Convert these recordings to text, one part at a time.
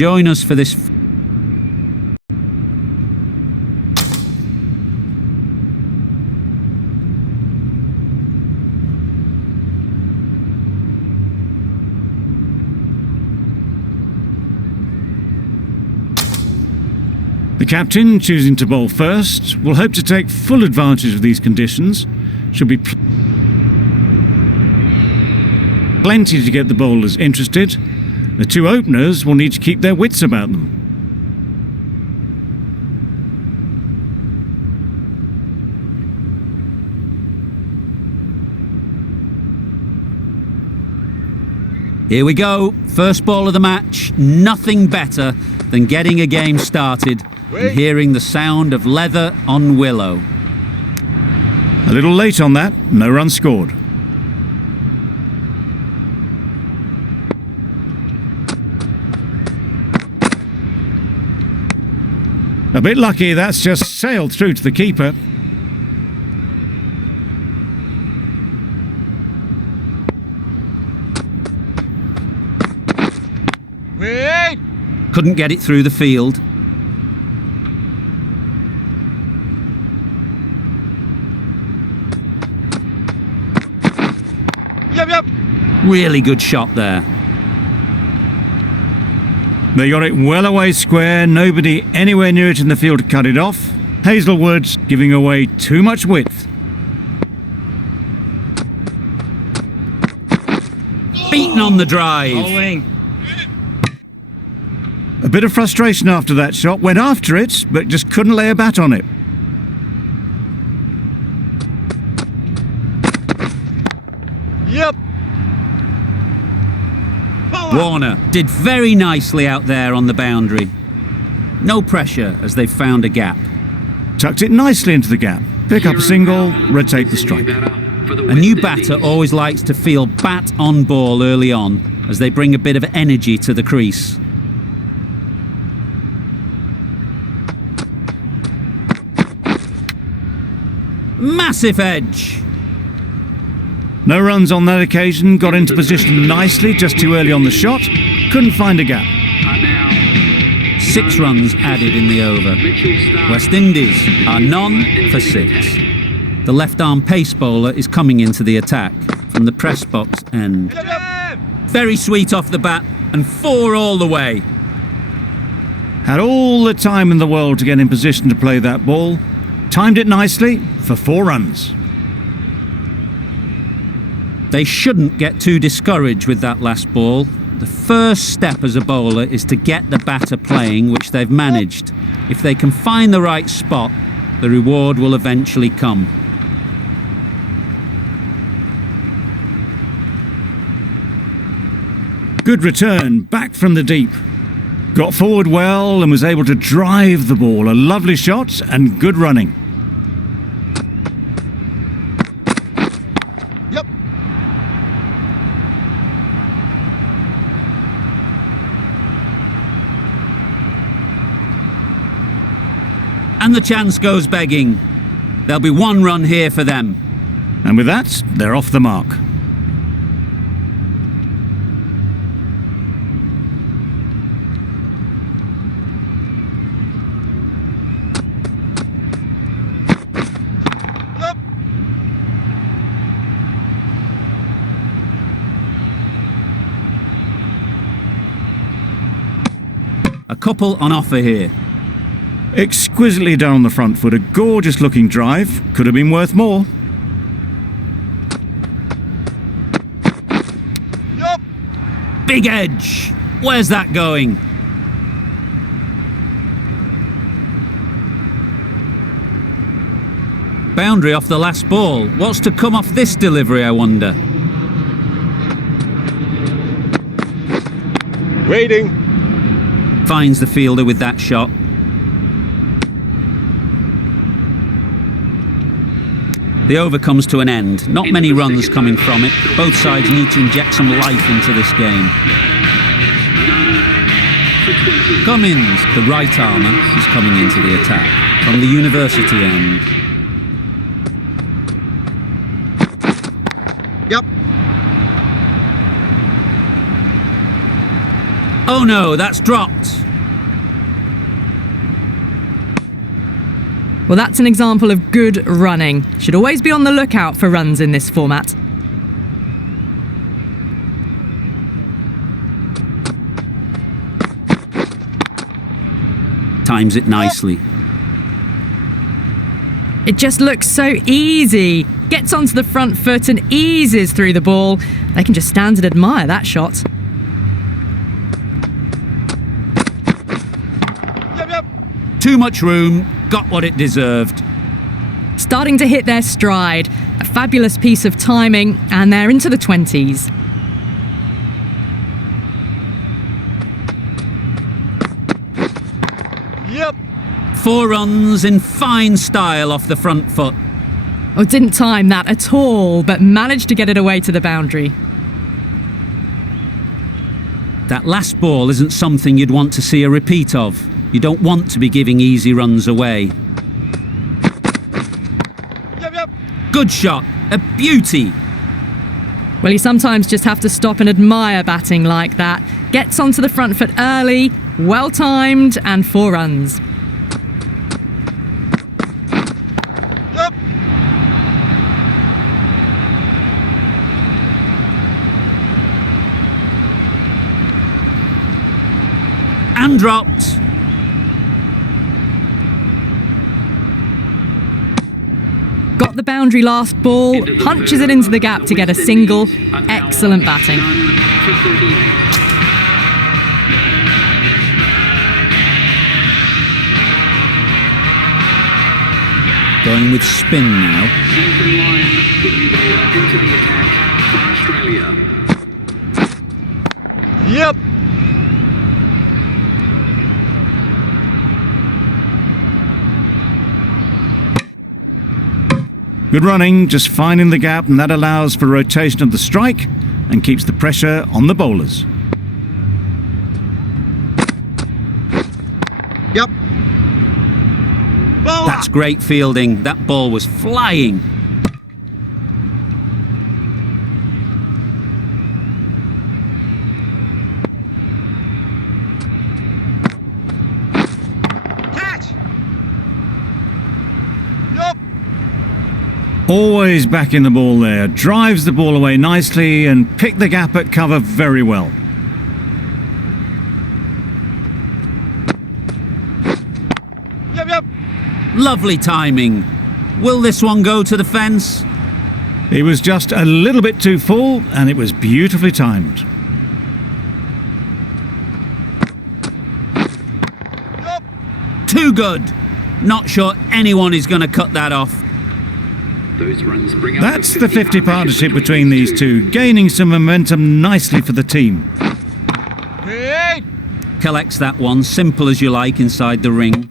Join us for this. The captain, choosing to bowl first, will hope to take full advantage of these conditions. Should be plenty to get the bowlers interested. The two openers will need to keep their wits about them. Here we go, first ball of the match. Nothing better than getting a game started and hearing the sound of leather on willow. A little late on that, no run scored. A bit lucky, that's just sailed through to the keeper. Couldn't get it through the field. Yep. Really good shot there. They got it well away square, nobody anywhere near it in the field to cut it off. Hazelwood's giving away too much width. Beaten on the drive. Bowling. A bit of frustration after that shot, went after it, but just couldn't lay a bat on it. Yep. Warner did very nicely out there on the boundary. No pressure as they found a gap. Tucked it nicely into the gap. Pick up a single, rotate the strike. A new batter always likes to feel bat on ball early on as they bring a bit of energy to the crease. Massive edge. No runs on that occasion, got into position nicely, just too early on the shot, couldn't find a gap. 6 runs added in the over. Westindies are none for 6. The left-arm pace bowler is coming into the attack from the press box end. Very sweet off the bat and 4 all the way. Had all the time in the world to get in position to play that ball. Timed it nicely for 4 runs. They shouldn't get too discouraged with that last ball. The first step as a bowler is to get the batter playing, which they've managed. If they can find the right spot, the reward will eventually come. Good return, back from the deep. Got forward well and was able to drive the ball. A lovely shot and good running. Yep. And the chance goes begging. There'll be 1 run here for them. And with that, they're off the mark. A couple on offer here. Exquisitely done on the front foot, a gorgeous looking drive. Could have been worth more. Yep. Big edge. Where's that going? Boundary off the last ball. What's to come off this delivery, I wonder? Waiting. Finds the fielder with that shot. The over comes to an end. Not many runs coming from it. Both sides need to inject some life into this game. Cummins, the right armour, is coming into the attack from the university end. Yep. Oh no, that's dropped. Well, that's an example of good running. Should always be on the lookout for runs in this format. Times it nicely. It just looks so easy. Gets onto the front foot and eases through the ball. They can just stand and admire that shot. Yep. Too much room, got what it deserved. Starting to hit their stride. A fabulous piece of timing, and they're into the 20s. Yep. 4 runs in fine style off the front foot. Oh, didn't time that at all, but managed to get it away to the boundary. That last ball isn't something you'd want to see a repeat of. You don't want to be giving easy runs away. Yep. Good shot, a beauty. Well, you sometimes just have to stop and admire batting like that. Gets onto the front foot early, well timed, and 4 runs. Yep. And dropped. Got the boundary last ball, punches it into the gap to get a single. Excellent batting. Going with spin now. Nathan Lyon, the new bowler, into the attack for Australia. Yep. Good running, just finding the gap, and that allows for rotation of the strike and keeps the pressure on the bowlers. Yep. Bowler. That's great fielding. That ball was flying. Catch. Yep. Always backing the ball there, drives the ball away nicely and picked the gap at cover very well. Yep. Lovely timing. Will this one go to the fence? He was just a little bit too full and it was beautifully timed. Yep. Too good. Not sure anyone is going to cut that off. Those runs bring up That's the 50 partnership between these two, gaining some momentum nicely for the team. Hey. Collects that one, simple as you like, inside the ring.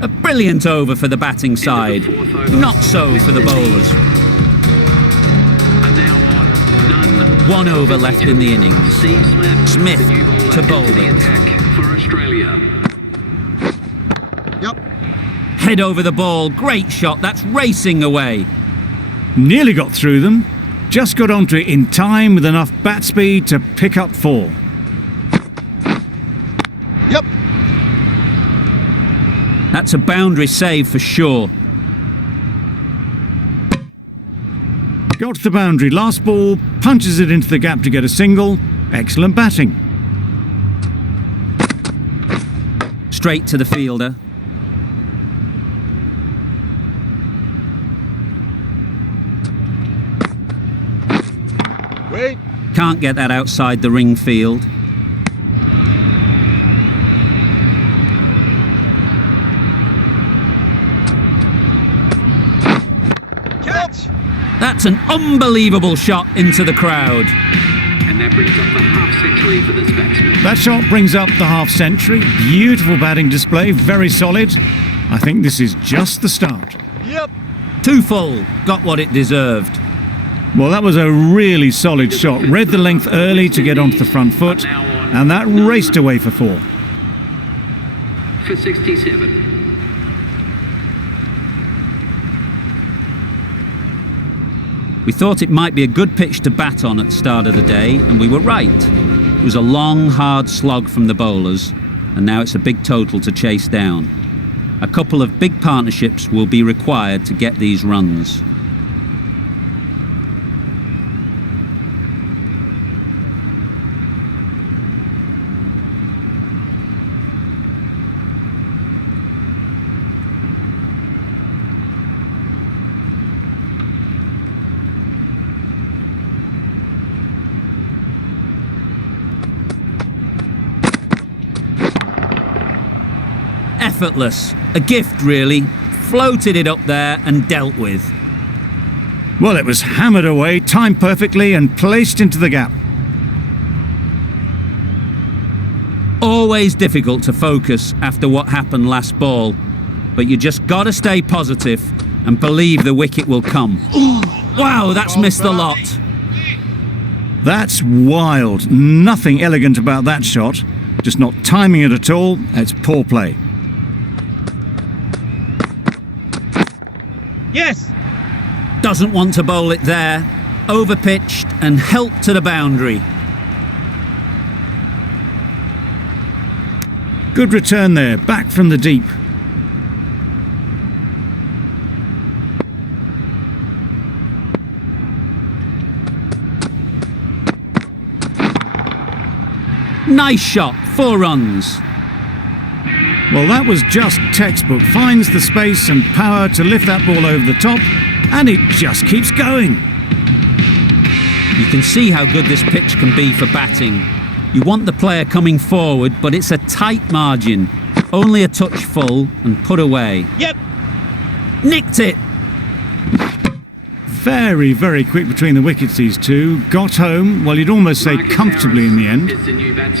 A brilliant over for the batting side. Not so for the bowlers. And now on, none. 1 over left in the innings. Steve Smith the new bowler, to into bowl the it. attack for Australia. Yep. Head over the ball, great shot, that's racing away. Nearly got through them, just got onto it in time with enough bat speed to pick up 4. Yep. That's a boundary save for sure. Got to the boundary, last ball, punches it into the gap to get a single. Excellent batting. Straight to the fielder. Wait. Can't get that outside the ring field. Catch. That's an unbelievable shot into the crowd. And that brings up the half century for this batsman. That shot brings up the half century. Beautiful batting display, very solid. I think this is just the start. Yep. Too full, got what it deserved. Well, that was a really solid shot. Read the length early to get onto the front foot, and that raced away for 4. For 67. We thought it might be a good pitch to bat on at the start of the day, and we were right. It was a long, hard slog from the bowlers, and now it's a big total to chase down. A couple of big partnerships will be required to get these runs. Effortless. A gift, really. Floated it up there and dealt with. Well, it was hammered away, timed perfectly and placed into the gap. Always difficult to focus after what happened last ball, but you just gotta stay positive and believe the wicket will come. Wow, that's missed the lot. That's wild. Nothing elegant about that shot. Just not timing it at all. It's poor play. Yes. Doesn't want to bowl it there. Overpitched and helped to the boundary. Good return there, back from the deep. Nice shot, 4 runs. Well, that was just textbook. Finds the space and power to lift that ball over the top, and it just keeps going. You can see how good this pitch can be for batting. You want the player coming forward, but it's a tight margin. Only a touch full and put away. Yep. Nicked it. Very, very quick between the wickets, these two. Got home, well, you'd almost say comfortably in the end.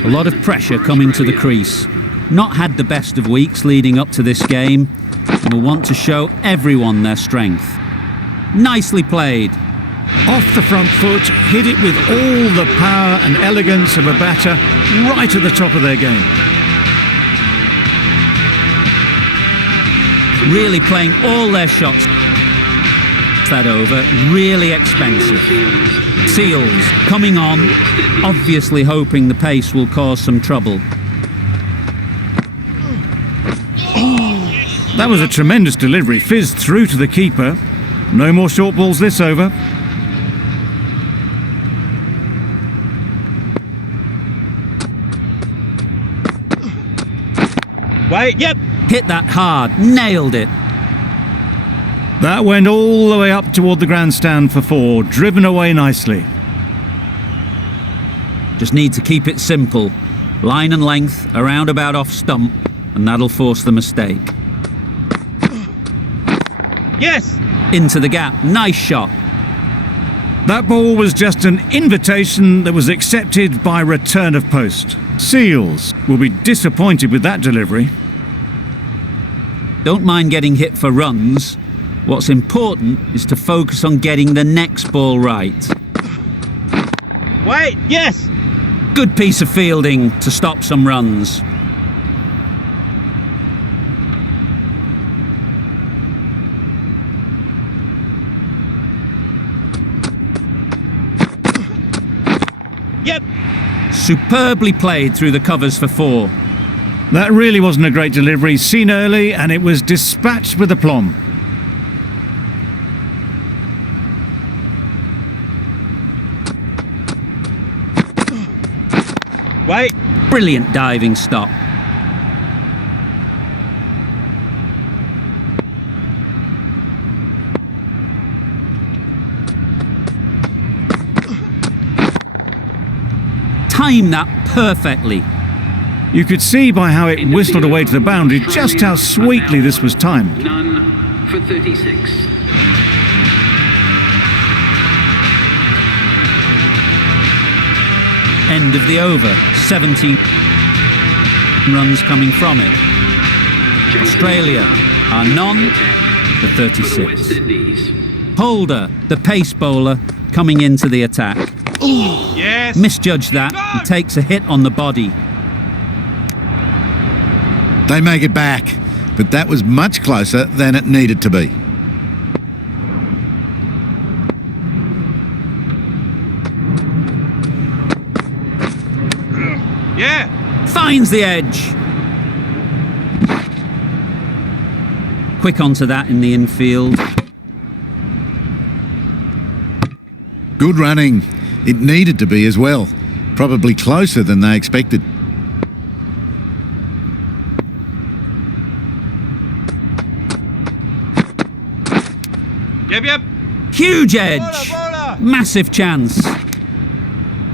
A lot of pressure coming to the crease. Not had the best of weeks leading up to this game, and will want to show everyone their strength. Nicely played. Off the front foot, hit it with all the power and elegance of a batter, right at the top of their game. Really playing all their shots. That over, really expensive. Seals coming on, obviously hoping the pace will cause some trouble. That was a tremendous delivery, fizzed through to the keeper. No more short balls this over. Wait, yep. Hit that hard, nailed it. That went all the way up toward the grandstand for 4, driven away nicely. Just need to keep it simple. Line and length, around about off stump, and that'll force the mistake. Yes. Into the gap, nice shot. That ball was just an invitation that was accepted by return of post. Seals will be disappointed with that delivery. Don't mind getting hit for runs. What's important is to focus on getting the next ball right. Wait, yes. Good piece of fielding to stop some runs. Yep. Superbly played through the covers for 4. That really wasn't a great delivery, seen early, and it was dispatched with aplomb. Wait. Brilliant diving stop. Timed that perfectly. You could see by how it whistled away to the boundary just how sweetly this was timed. None for 36. End of the over, 17 runs coming from it. Australia are none for 36. Westindies. Holder, the pace bowler, coming into the attack. Yes. Misjudged that and takes a hit on the body. They make it back, but that was much closer than it needed to be. finds the edge. Quick onto that in the infield. Good running. It needed to be as well. Probably closer than they expected. Yep, yep. Huge edge. Bowler. Massive chance.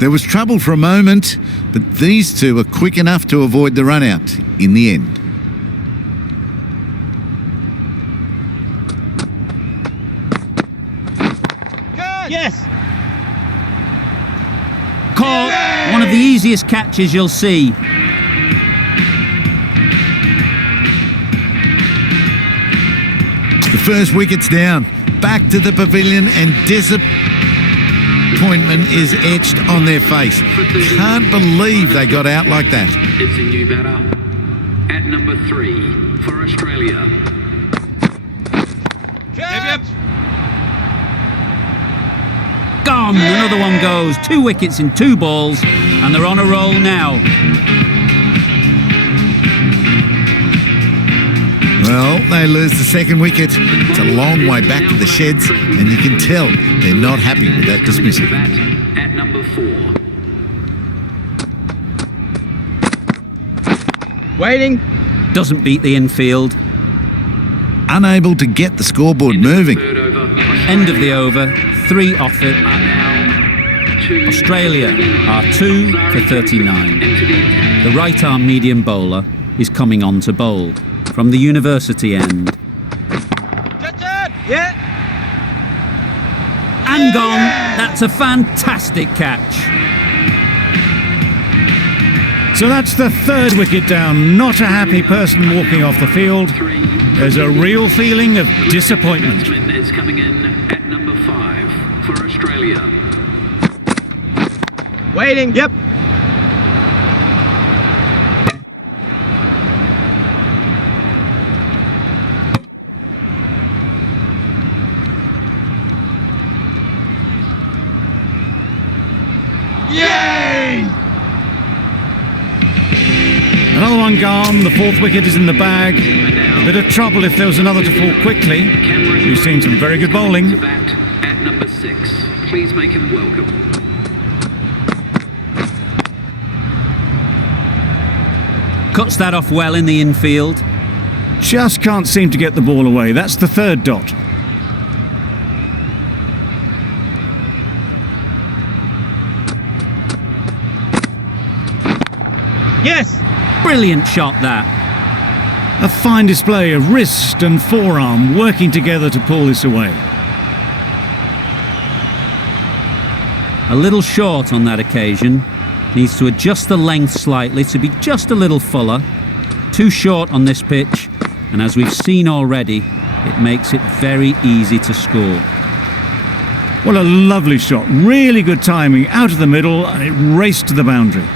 There was trouble for a moment, but these two were quick enough to avoid the run-out in the end. Yes. Caught. One of the easiest catches you'll see. The first wicket's down. Back to the pavilion, and disappointment is etched on their face. Can't believe they got out like that. It's a new batter at number 3 for Australia. Yep, yep. Gone. Another one goes. 2 wickets in 2 balls, and they're on a roll now. Well, they lose the second wicket. It's a long way back to the sheds, and you can tell they're not happy with that dismissal. Bat at number 4. Waiting. Doesn't beat the infield. Unable to get the scoreboard moving. Third over. End of the over. 3 off it. Are now 2 Australia are 2 for 39. into the attack. The right arm medium bowler is coming on to bowl from the university end. Yeah. And gone. That's a fantastic catch. So that's the third wicket down. Not a happy person walking off the field. 3. There's a real feeling of disappointment. Batsman is coming in at number 5 for Australia. Waiting. Yep. Yay! Another one gone. The fourth wicket is in the bag. A bit of trouble if there was another to fall quickly. We've seen some very good bowling. To bat at number 6. Please make him welcome. Cuts that off well in the infield. Just can't seem to get the ball away. That's the third dot. Yes. Brilliant shot that. A fine display of wrist and forearm working together to pull this away. A little short on that occasion. Needs to adjust the length slightly to be just a little fuller. Too short on this pitch, and as we've seen already, it makes it very easy to score. What a lovely shot. Really good timing. Out of the middle, and it raced to the boundary.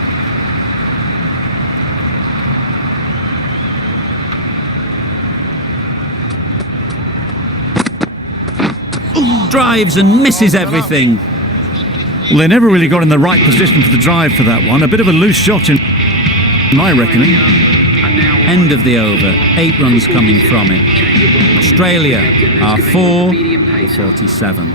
Drives and misses everything. Well, they never really got in the right position for the drive for that one. A bit of a loose shot in my reckoning. And now End of the over. 8 runs coming from it. Australia are 4 for 47.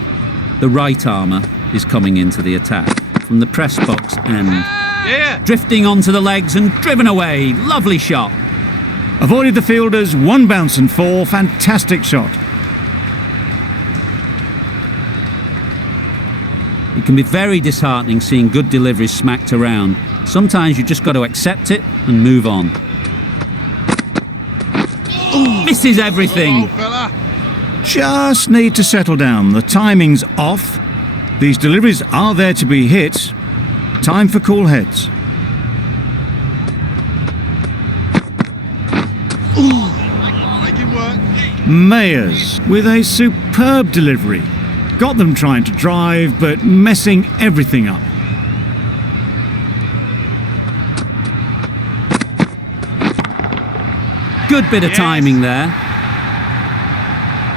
The right armour is coming into the attack from the press box end. Yeah. Drifting onto the legs and driven away. Lovely shot. Avoided the fielders, 1 bounce and 4. Fantastic shot. It can be very disheartening seeing good deliveries smacked around. Sometimes you just got to accept it and move on. Misses everything. Fella. Just need to settle down. The timing's off. These deliveries are there to be hit. Time for cool heads. Making work. Mayers with a superb delivery. Got them trying to drive, but messing everything up. Good bit of timing there.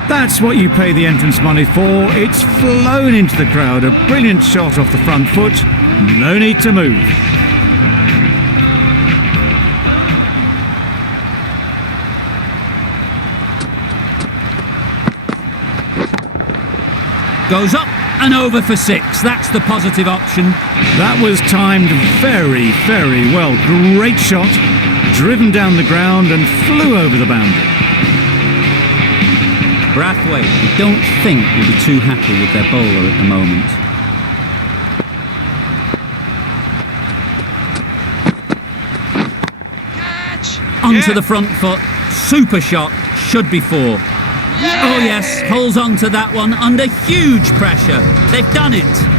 That's what you pay the entrance money for. It's flown into the crowd. A brilliant shot off the front foot. No need to move. Goes up and over for 6. That's the positive option. That was timed very, very well. Great shot, driven down the ground and flew over the boundary. Brathwaite, I don't think, will be too happy with their bowler at the moment. Onto the front foot. Super shot. Should be 4. Oh yes, holds on to that one under huge pressure. They've done it.